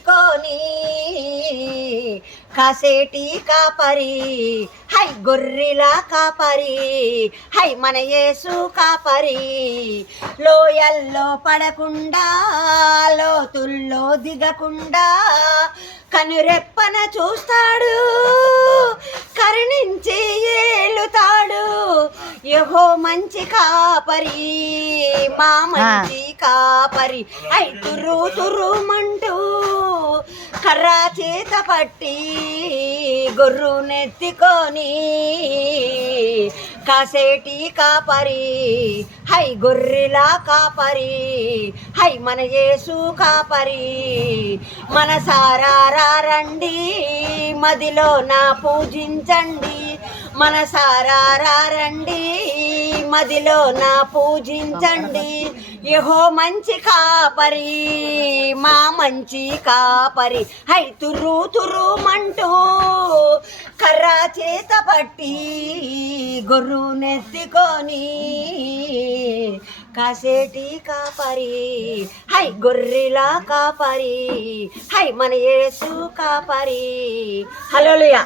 నెత్తికొని కాసేటి కాపరి హై గొర్రెల కాపరి హై మన యేసు కాపరి లోయల్లో పడకుండా లోతుల్లో దిగకుండా కనురెప్పన చూస్తాడు కరుణించి ఏలుతాడు యెహో మంచి కాపరి మా మంచి కాపరి ఐ తురు తురుమంటూ కర్రా చేత పట్టి గొర్రు నెత్తికొని కాసేటి కాపరి హై గొర్రెల కాపరి హై మన యేసు కాపరి మనసారా రండి మదిలో నా పూజించండి మనసారా రండి మదిలో నా పూజించండి యెహో మంచి కాపరి మా మంచి కాపరి హై తురు తురుమంటూ కర్రా చేత పట్టి గొర్రు నెత్తికొని కాసేటి కాపరి హై గొర్రెల కాపరి హై మన యేసు కాపరి హల్లెలూయా.